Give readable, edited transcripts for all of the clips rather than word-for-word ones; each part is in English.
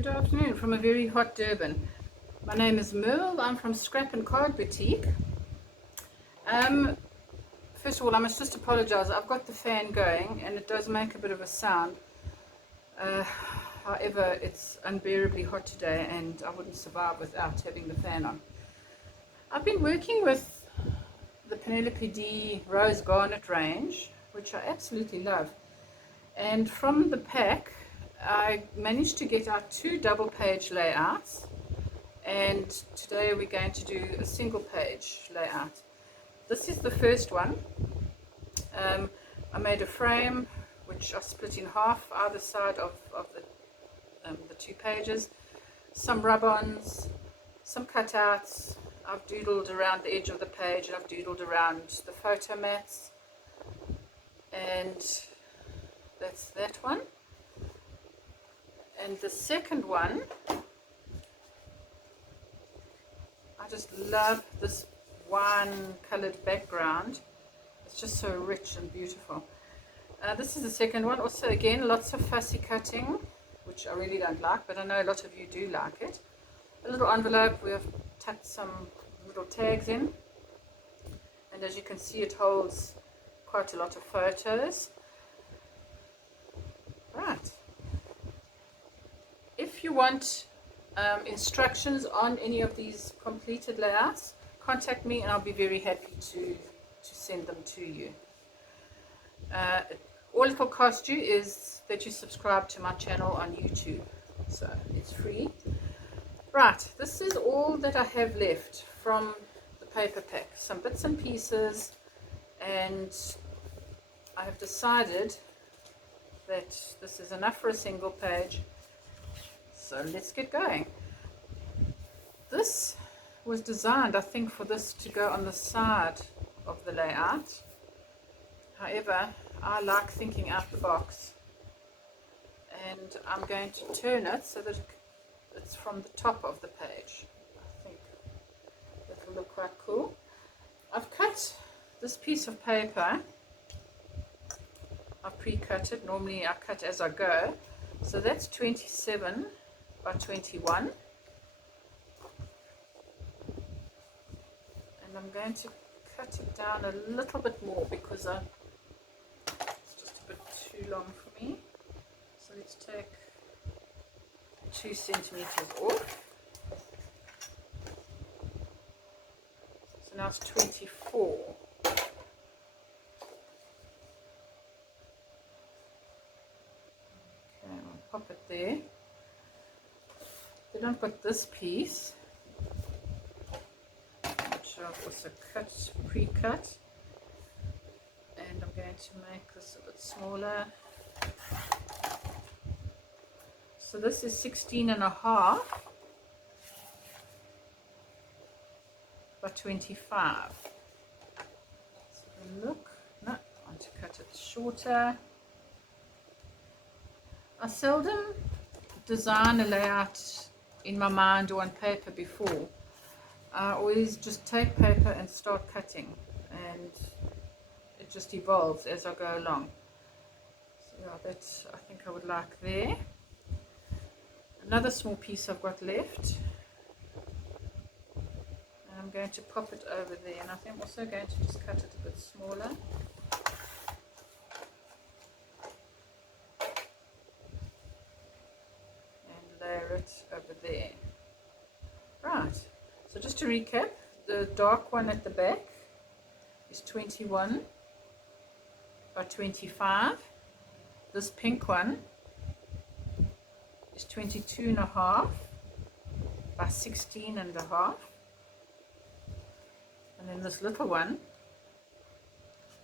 Good afternoon from a very hot Durban. My name is Merle. I'm from Scrap and Card Boutique. First of all, I must just apologize. I've got the fan going and it does make a bit of a sound. However, it's unbearably hot today and I wouldn't survive without having the fan on. I've been working with the Penelope Dee Rose Garnet range, which I absolutely love. And from the pack, I managed to get out 2 double page layouts, and today we're going to do a single page layout. This is the first one. I made a frame which I split in half either side of the 2 pages, some rub-ons, some cutouts. I've doodled around the edge of the page and I've doodled around the photo mats, and that's that one. And the second one, I just love this wine colored background. It's just so rich and beautiful. This is the second one. Also, again, lots of fussy cutting, which I really don't like, but I know a lot of you do like it. A little envelope, we have tucked some little tags in, and as you can see, it holds quite a lot of photos. Right. If you want instructions on any of these completed layouts, contact me and I'll be very happy to send them to you. All it will cost you is that you subscribe to my channel on YouTube, so it's free. Right, this is all that I have left from the paper pack, some bits and pieces, and I have decided that this is enough for a single page. So let's get going. This was designed, I think, for this to go on the side of the layout. However, I like thinking out the box, and I'm going to turn it so that it's from the top of the page. I think that will look quite cool. I've cut this piece of paper. I've pre-cut it. Normally I cut as I go. So that's 27 by 21, and I'm going to cut it down a little bit more because it's just a bit too long for me. So let's take 2 centimeters off. So now it's 24. Okay, I'll pop it there. Then I've got this piece, which I've also pre-cut, and I'm going to make this a bit smaller. So this is 16.5 by 25. So look, no, I want to cut it shorter. I seldom design a layout in my mind or on paper before. I always just take paper and start cutting, and it just evolves as I go along. So yeah, that's, I think I would like there. Another small piece I've got left, and I'm going to pop it over there, and I think I'm also going to just cut it a bit smaller. It over there. Right, so just to recap, the dark one at the back is 21 by 25. This pink one is 22.5 by 16.5, and then this little one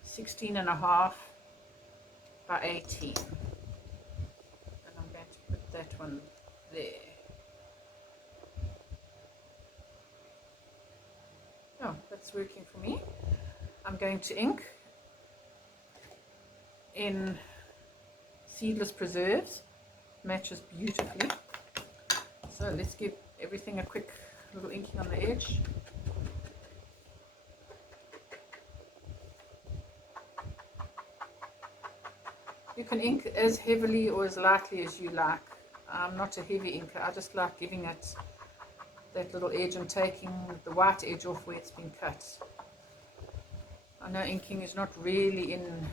16.5 by 18, and I'm going to put that one there. Oh, that's working for me. I'm going to ink in Seedless Preserves. Matches beautifully. So let's give everything a quick little inking on the edge. You can ink as heavily or as lightly as you like. I'm not a heavy inker. I just like giving it that little edge and taking the white edge off where it's been cut. I know inking is not really in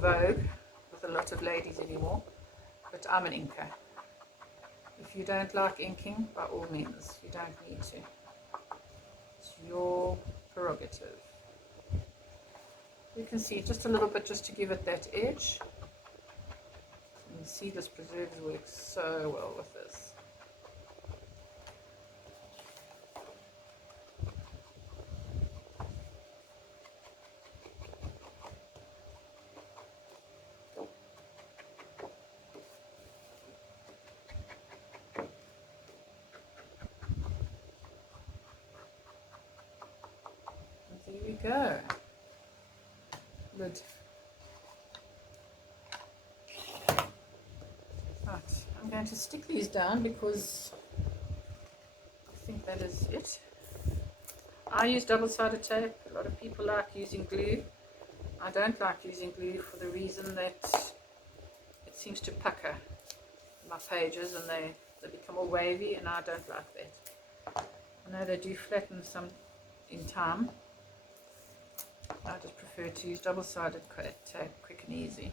vogue with a lot of ladies anymore, but I'm an inker. If you don't like inking, by all means, you don't need to. It's your prerogative. You can see just a little bit just to give it that edge. And seedless preserves work so well with this. There we go. Good. Right, I'm going to stick these down because I think that is it. I use double-sided tape. A lot of people like using glue. I don't like using glue for the reason that it seems to pucker my pages and they become all wavy, and I don't like that. I know they do flatten some in time. I just prefer to use double-sided tape, quick and easy.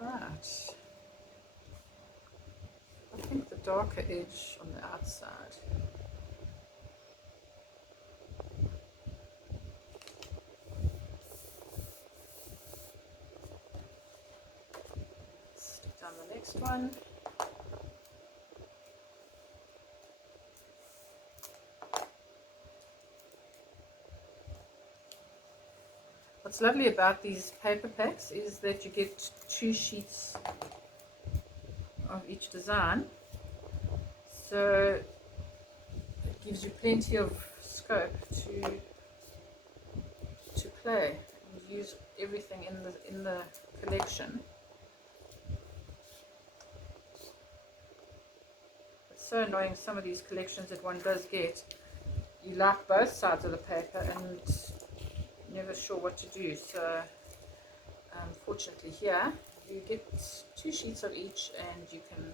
Right. I think the darker edge on the outside. Stick down the next one. What's lovely about these paper packs is that you get 2 sheets of each design, so it gives you plenty of scope to play and use everything in the collection. It's so annoying, some of these collections that one does get, you like both sides of the paper and never sure what to do. So fortunately here you get 2 sheets of each and you can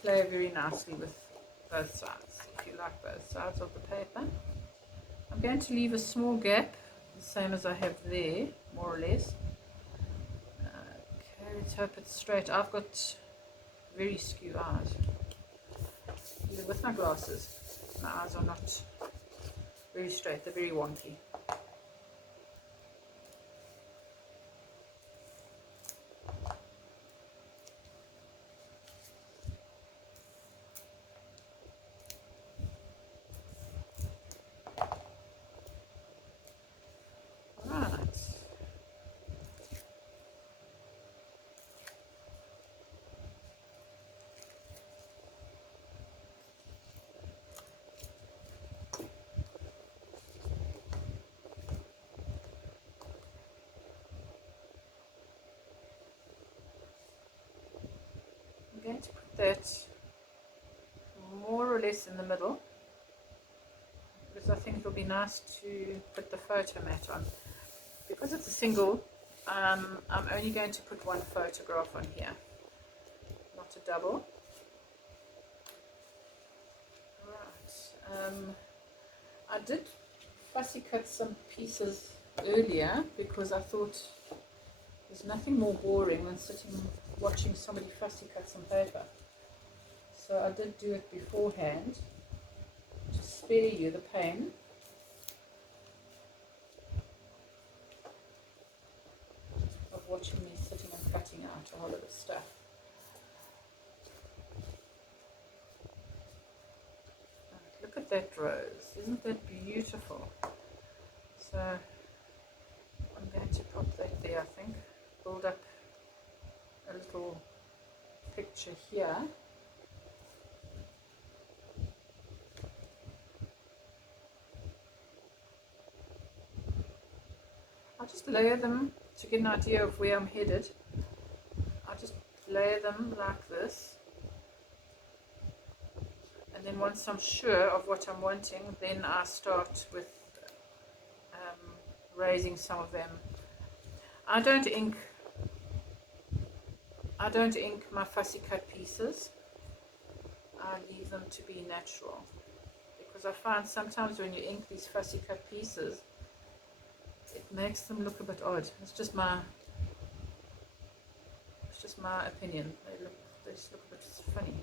play very nicely with both sides if you like both sides of the paper. I'm going to leave a small gap, the same as I have there, more or less. Okay, let's hope it's straight. I've got very skew eyes. Even with my glasses, my eyes are not very straight, they're very wonky. I'm going to put that more or less in the middle because I think it'll be nice to put the photo mat on. Because it's a single, I'm only going to put one photograph on here, not a double. Right. I did fussy cut some pieces earlier because I thought there's nothing more boring than sitting watching somebody fussy cut some paper. So I did do it beforehand to spare you the pain. Of watching me sitting and cutting out a whole lot of stuff. Look at that rose, isn't that beautiful? So I'm going to pop that there, I think. Build up a little picture here. I'll just layer them to get an idea of where I'm headed. lay them like this, and then once I'm sure of what I'm wanting, then I start with raising some of them. I don't ink my fussy cut pieces. I leave them to be natural, because I find sometimes when you ink these fussy cut pieces, it makes them look a bit odd. It's just my opinion. They just look a bit funny.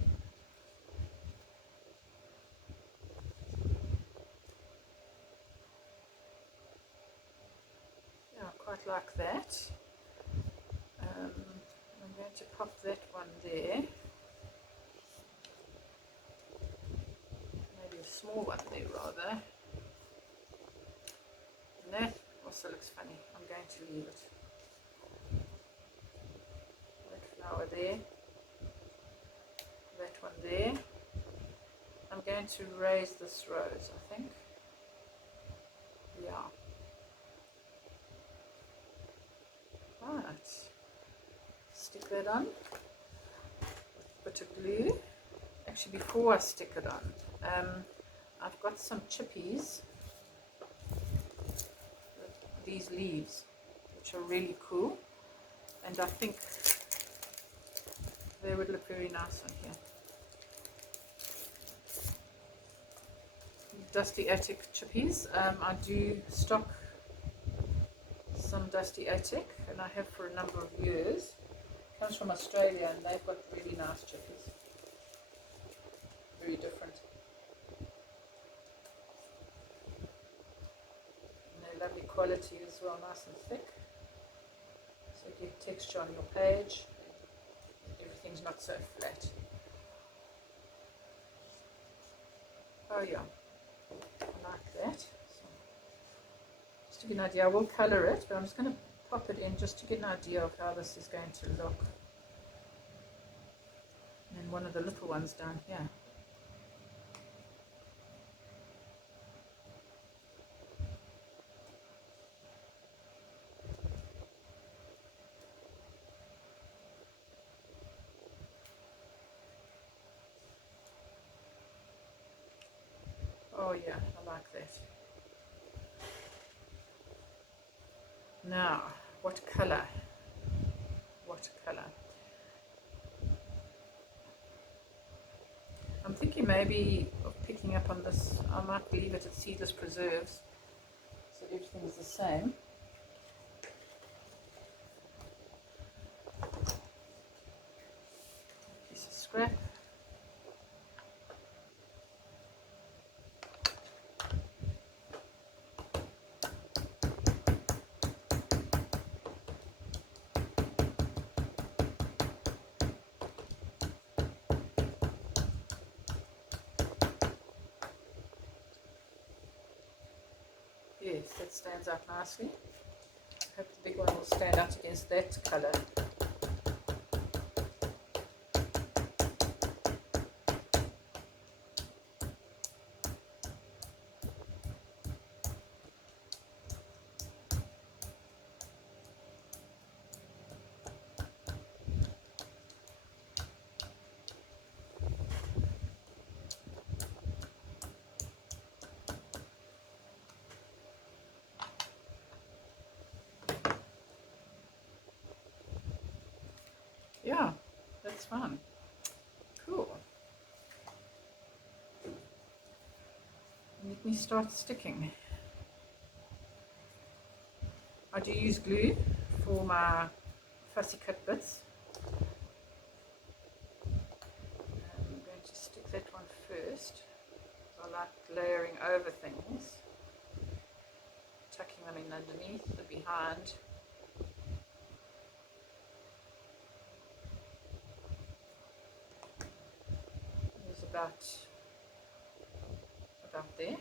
Yeah, I quite like that. I'm going to pop that one there. Maybe a small one there rather. And that also looks funny. I'm going to leave it. That flower there. That one there. I'm going to raise this rose, I think. Yeah. Right. Stick that on with a bit of glue. Actually, before I stick it on, I've got some chippies, these leaves, which are really cool, and I think they would look very nice on here. Dusty Attic chippies. I do stock some Dusty Attic, and I have for a number of years. It comes from Australia, and they've got really nice chippies. Very different. And they're lovely quality as well, nice and thick. So you get texture on your page. Everything's not so flat. Oh yeah, I like that. So, just to get an idea, I will colour it, but I'm just going to pop it in just to get an idea of how this is going to look. And then one of the little ones down here. Oh yeah, I like that. Now, what colour? What colour? I'm thinking maybe of picking up on this. I might leave it at Seedless Preserves, so everything's the same. Piece of scrap. Yes, that stands out nicely. I hope the big one will stand out against that colour. Yeah, that's fun. Cool. Let me start sticking. I do use glue for my fussy cut bits. I'm going to stick that one first. I like layering over things, tucking them in underneath and behind. There's about there.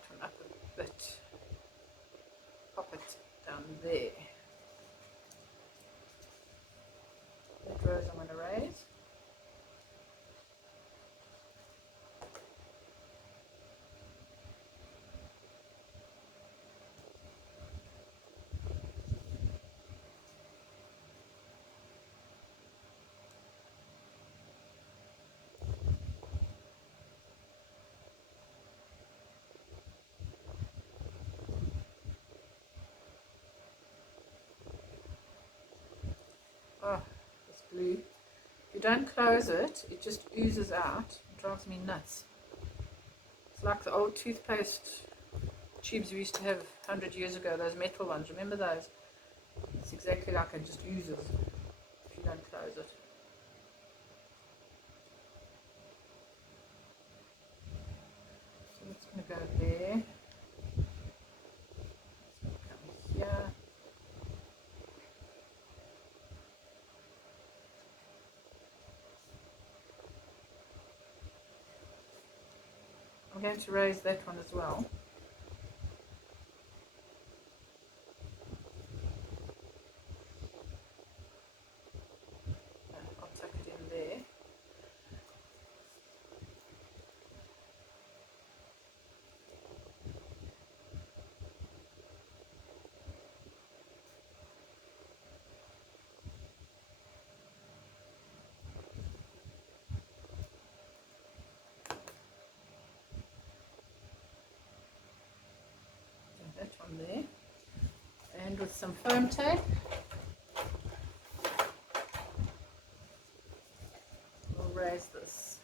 that one up a bit. Pop it down there. That rose I'm going to raise. Oh, it's blue. If you don't close it, it just oozes out. It drives me nuts. It's like the old toothpaste tubes we used to have 100 years ago, those metal ones. Remember those? It's exactly like it, just oozes if you don't close it. So it's going to go there. It's going to come here. I'm going to raise that one as well. I'll tuck it in there. That one there. And with some foam tape, we'll raise this.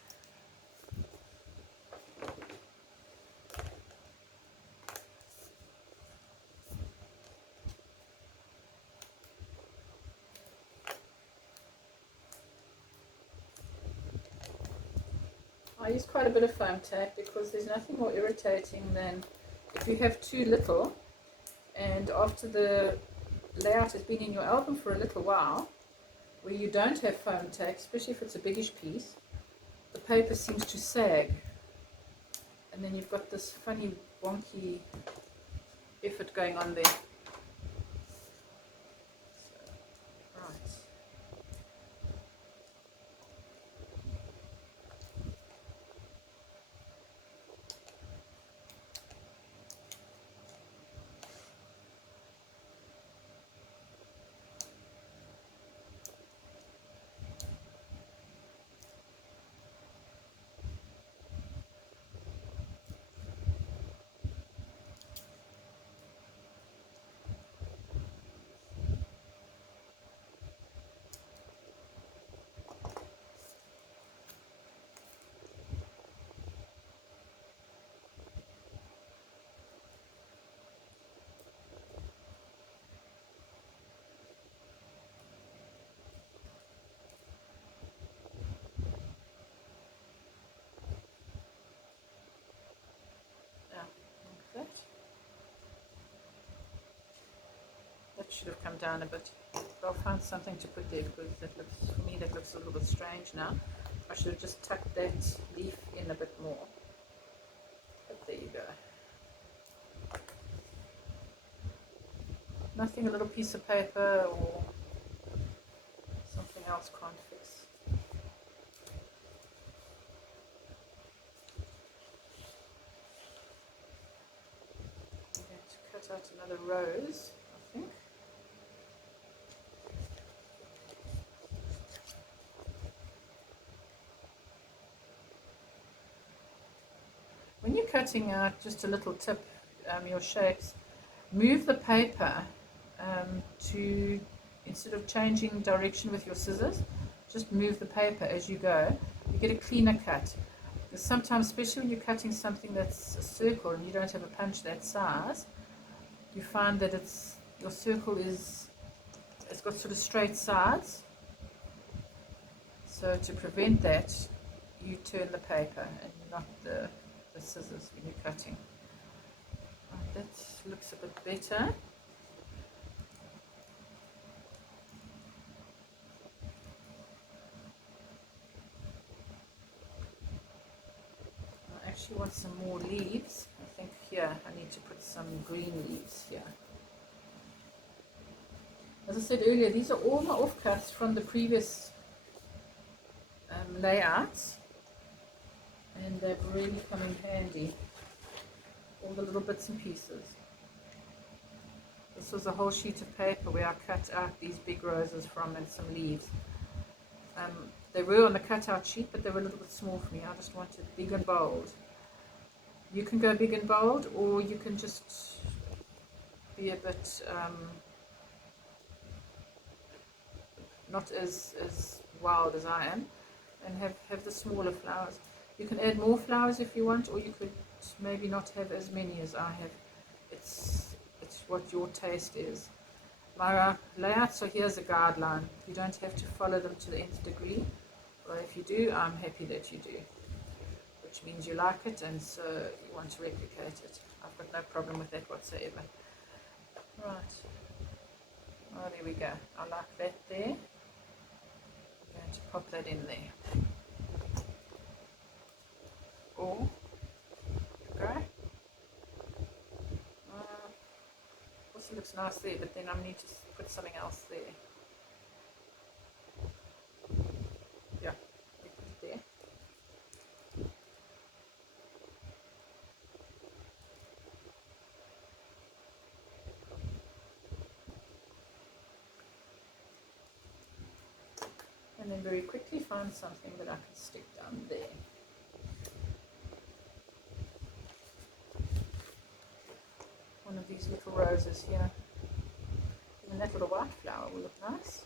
I use quite a bit of foam tape because there's nothing more irritating than if you have too little and after the layout has been in your album for a little while, where you don't have foam tape, especially if it's a biggish piece, the paper seems to sag and then you've got this funny wonky effort going on there. So, right. Like that. That should have come down a bit. I'll find something to put there because that looks, for me, that looks a little bit strange now. I should have just tucked that leaf in a bit more. But there you go. Nothing a little piece of paper or something else can't fix. I'm going to cut out another rose, I think. When you're cutting out, just a little tip, your shapes, move the paper to, instead of changing direction with your scissors, just move the paper as you go. You get a cleaner cut. Because sometimes, especially when you're cutting something that's a circle and you don't have a punch that size, you find that your circle it's got sort of straight sides. So to prevent that, you turn the paper and not the scissors when you're cutting. Right, that looks a bit better. I actually want some more leaves. I think here I need to put some green leaves here. As I said earlier, these are all my offcuts from the previous layouts, and they've really come in handy, all the little bits and pieces. This was a whole sheet of paper where I cut out these big roses from and some leaves. They were on the cutout sheet, but they were a little bit small for me. I just wanted big and bold. You can go big and bold, or you can just be a bit not as wild as I am, and have the smaller flowers. You can add more flowers if you want, or you could maybe not have as many as I have. It's what your taste is. My layout, so here's a guideline. You don't have to follow them to the nth degree, but if you do, I'm happy that you do, which means you like it and so you want to replicate it. I've got no problem with that whatsoever. Right, oh, there we go. I like that there. I'm going to pop that in there. Or okay. Also looks nice there, but then I need to put something else there. Yeah, we put it there. And then very quickly find something that I can stick down there. One of these little roses here. Even that little white flower will look nice.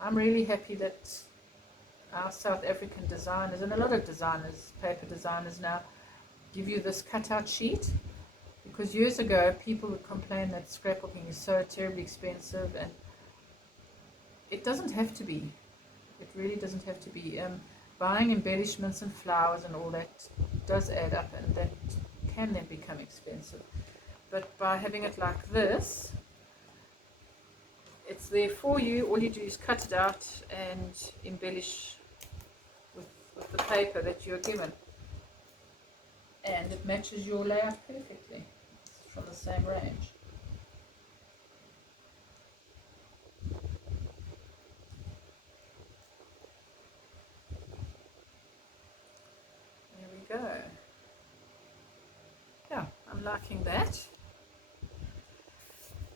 I'm really happy that our South African designers, and a lot of designers, paper designers now, give you this cutout sheet, because years ago people would complain that scrapbooking is so terribly expensive, and it doesn't have to be. It really doesn't have to be. Buying embellishments and flowers and all that does add up, and that can then become expensive. But by having it like this, it's there for you. All you do is cut it out and embellish with the paper that you're given, and it matches your layout perfectly. It's from the same range. Go. Yeah, I'm liking that.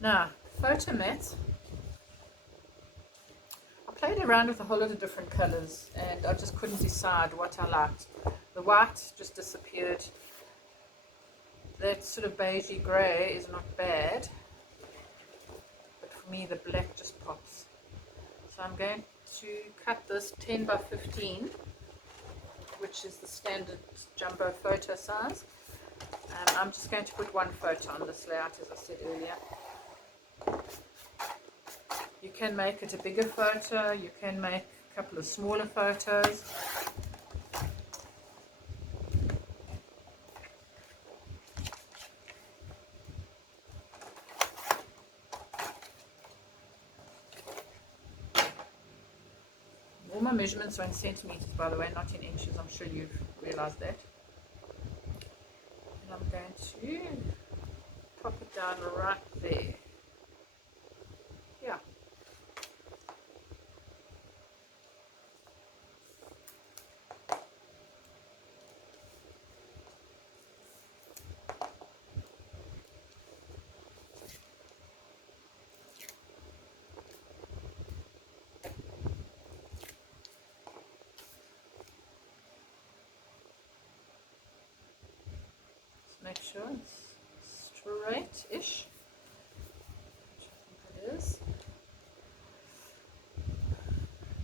Now, photo mat. I played around with a whole lot of different colors, and I just couldn't decide what I liked. The white just disappeared. That sort of beigey grey is not bad, but for me the black just pops. So I'm going to cut this 10 by 15, which is the standard jumbo photo size. I'm just going to put one photo on this layout, as I said earlier. You can make it a bigger photo, you can make a couple of smaller photos. All my measurements are in centimeters, by the way, not in inches. I'm sure you've realized that. And I'm going to pop it down right there. Yeah. Make sure it's straight-ish, which I think it is.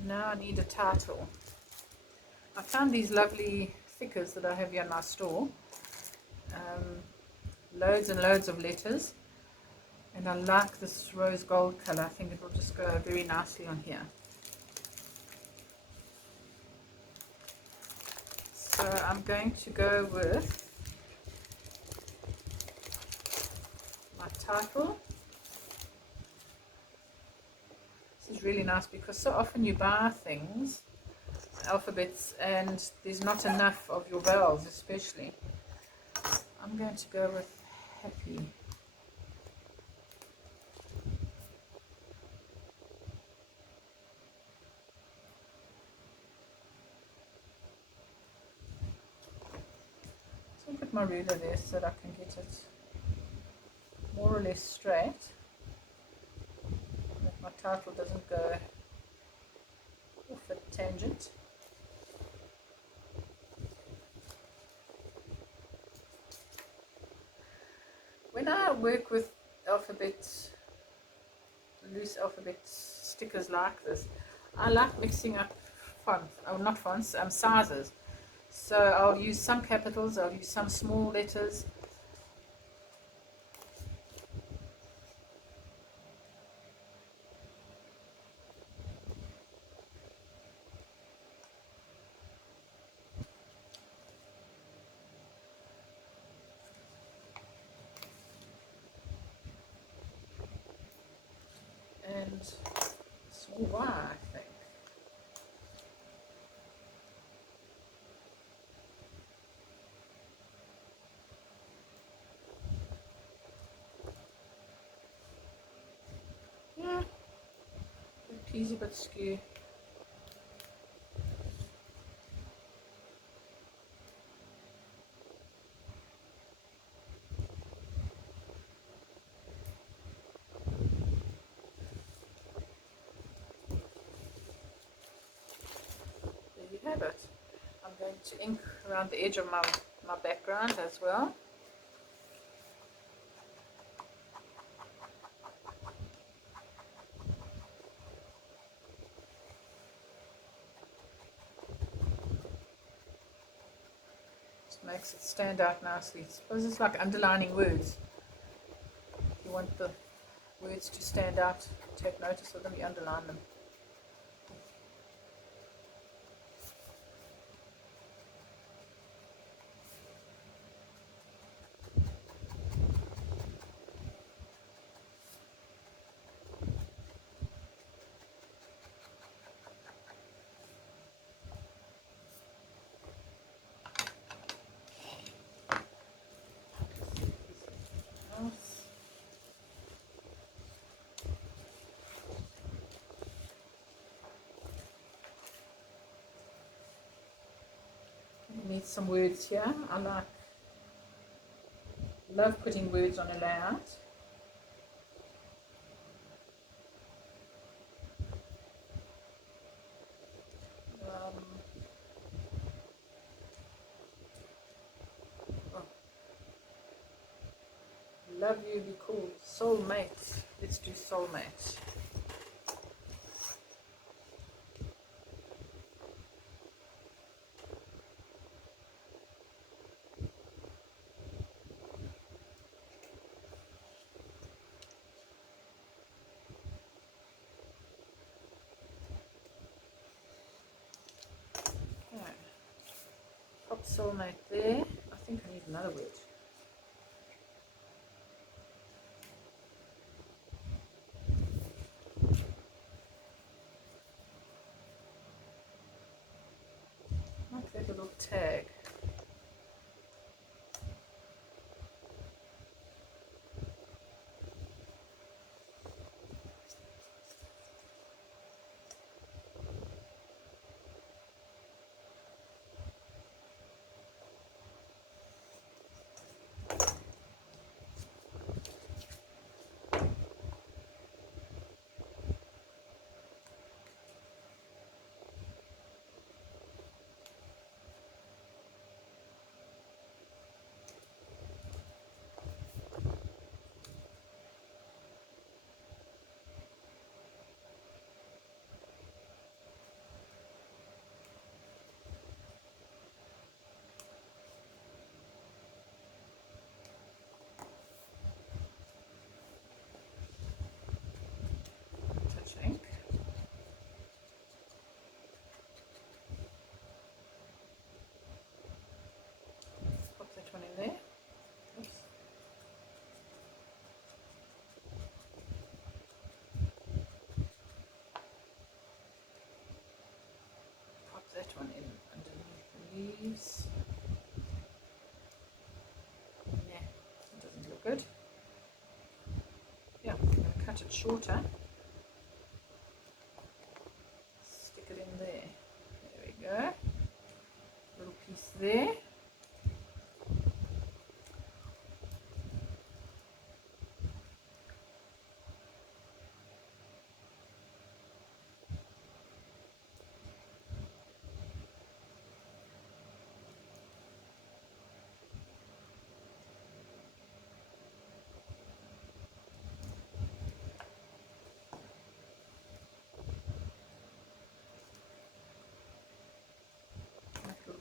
Now I need a title. I found these lovely stickers that I have here in my store. Loads and loads of letters. And I like this rose gold color. I think it will just go very nicely on here. So I'm going to go with my title. This is really nice because so often you buy things alphabets and there's not enough of your vowels especially, I'm going to go with happy. So I'll put my ruler there so that I can get it more or less straight, that my title doesn't go off a tangent. When I work with alphabets, loose alphabet stickers like this, I like mixing up fonts, or not fonts, sizes. So I'll use some capitals, I'll use some small letters. And small y, I think. Yeah, a bit easy but skew. There you have it. I'm going to ink around the edge of my background as well. Just makes it stand out nicely. I suppose it's like underlining words. If you want the words to stand out, take notice of them, you underline them. Need some words here. I love putting words on a layout. Love you, be cool. Soulmate. Let's do soulmate. Okay. Pop soulmate there. I think I need another word. Like that little tag. one in underneath the leaves. Yeah, it doesn't look good. Yeah, I'm going to cut it shorter. Stick it in there. There we go. Little piece there.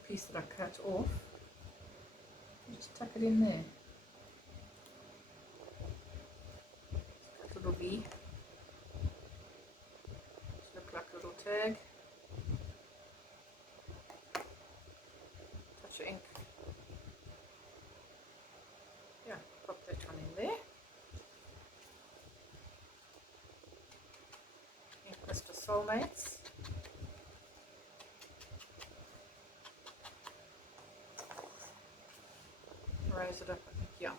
Piece that I cut off, just tuck it in there. Cut a little V, just look like a little tag. Touch of ink. Yeah, pop that one in there. Ink Mr. Soulmates. Raise it up, I think, yeah.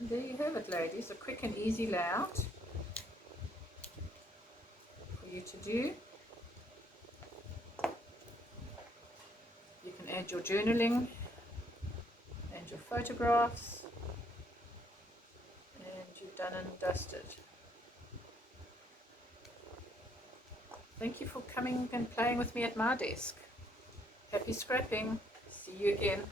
And there you have it, ladies, a quick and easy layout for you to do. You can add your journaling and your photographs, and you've done and dusted. Thank you for coming and playing with me at my desk. Happy scrapping. See you again.